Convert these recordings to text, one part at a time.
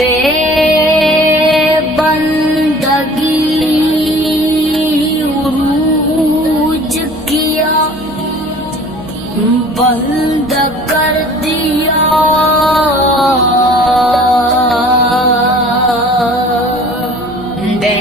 بے بندگی عروج کیا، بند کر دیا بے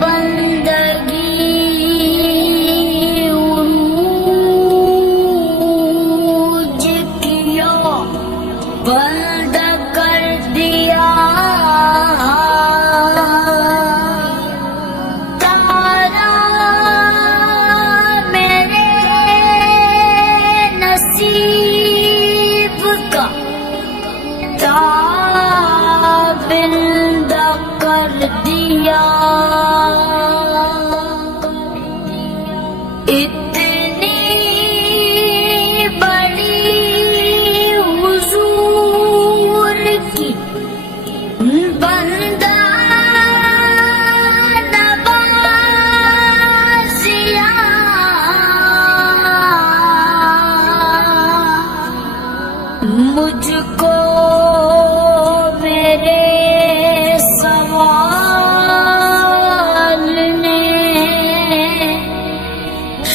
بندگی عروج کیا، بند کر دیا تارا میرے نصیب کا، تابندہ کر دیا اتنی بڑی حضور کی بندہ نوازیا، مجھ کو میرے سوال نے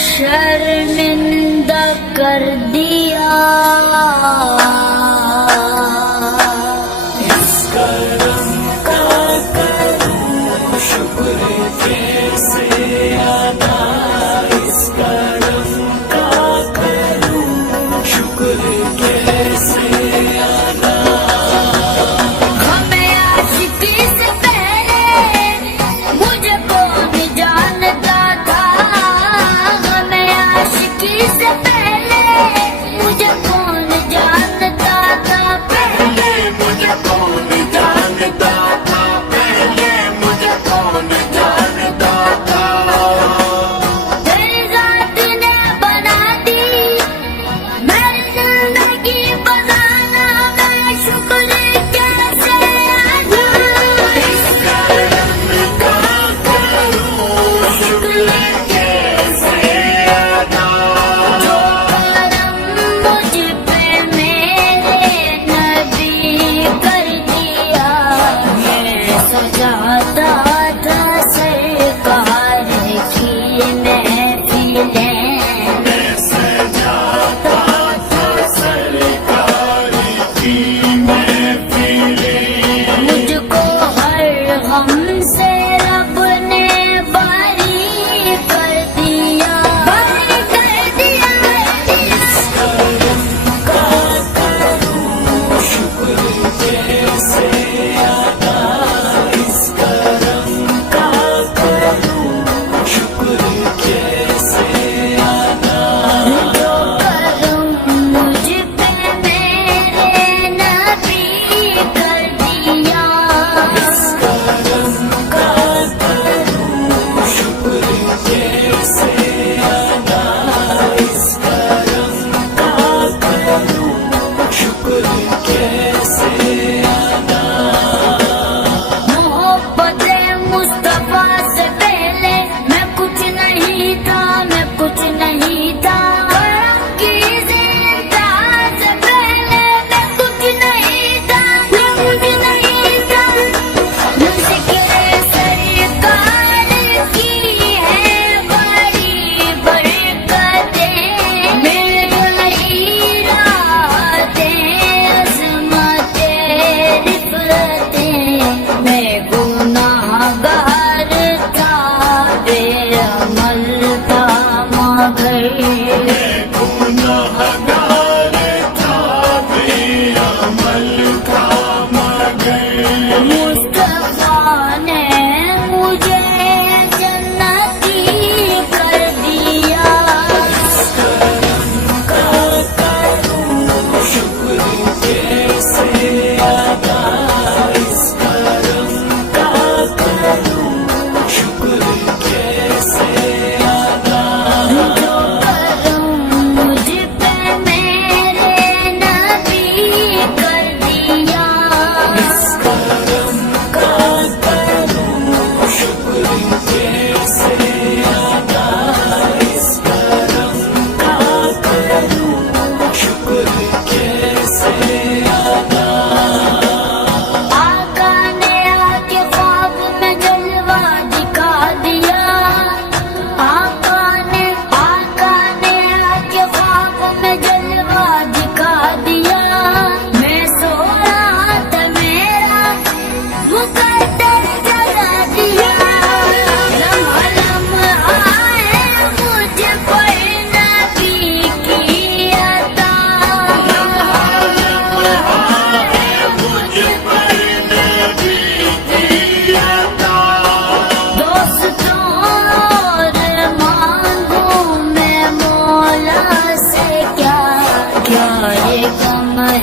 شرمندہ کر دیا۔ اس کرم کا کروں شکر کیسے ادا، اس کرم کا کروں شکر کیسے ادا۔ ہمیں عاشقی سے پہلے مجھے کون جانتا تھا، ہمیں عاشقی سے پہلے مجھے کون جانتا تھا، پہلے مجھے کون جانتا تھا، پہلے مجھے کون جانتا تھا۔ تیری ذات نے بنا دی میری زندگی بنانا، میں شکر کیسے ادا۔ اس کرم کا کروں شکر کیسے ادا، جو کرم مجھ پہ میرا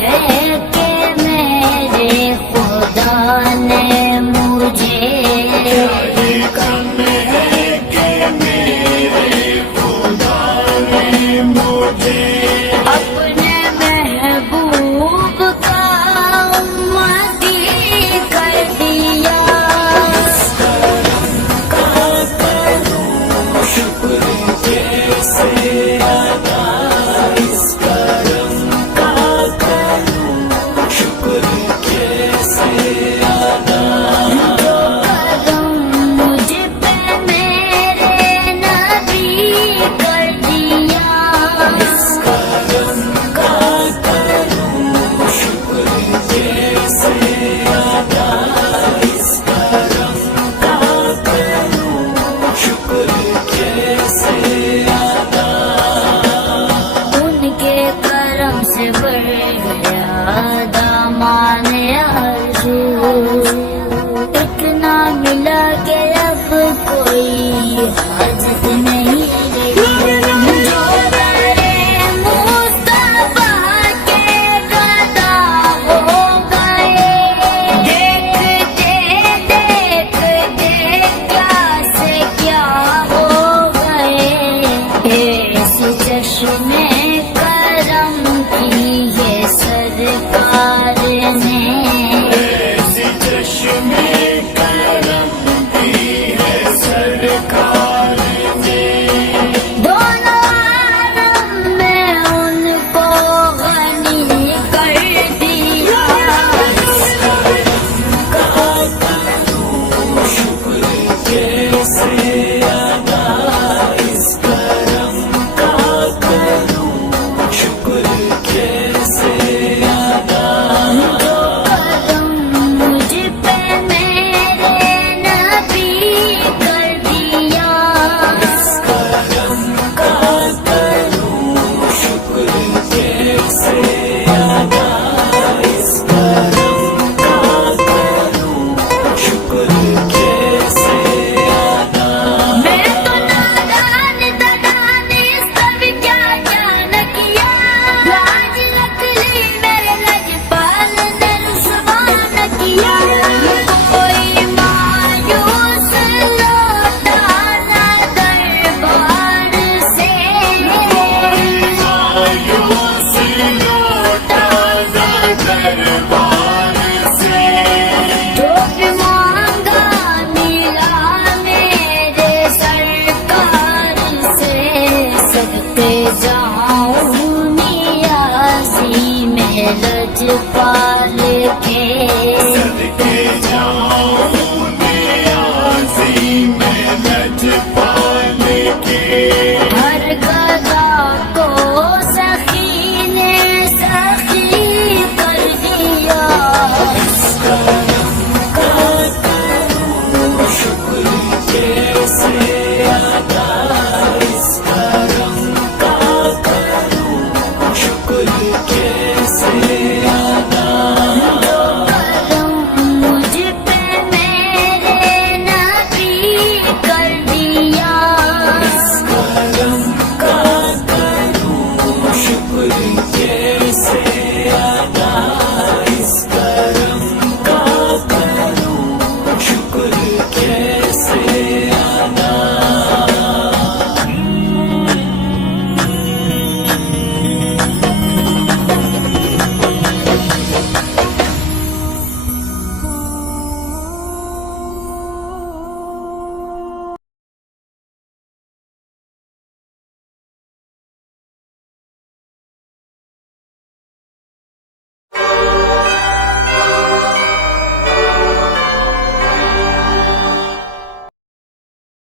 ہے کہ میرے خدا نے مجھے اپنے محبوب کا امتی کر دیا. مجھ پہ میرے نبی کر دیا. ان کے کرم سے بڑھ گیا دامان آرزو. اتنا ملا کہ اب کوئی حاجت نہیں رہی. جو میرے مصطفیٰ کے گدا ہو گئے. دیکھتے دیکھتے کیا سے کیا ہو گئے. ایسے چشمے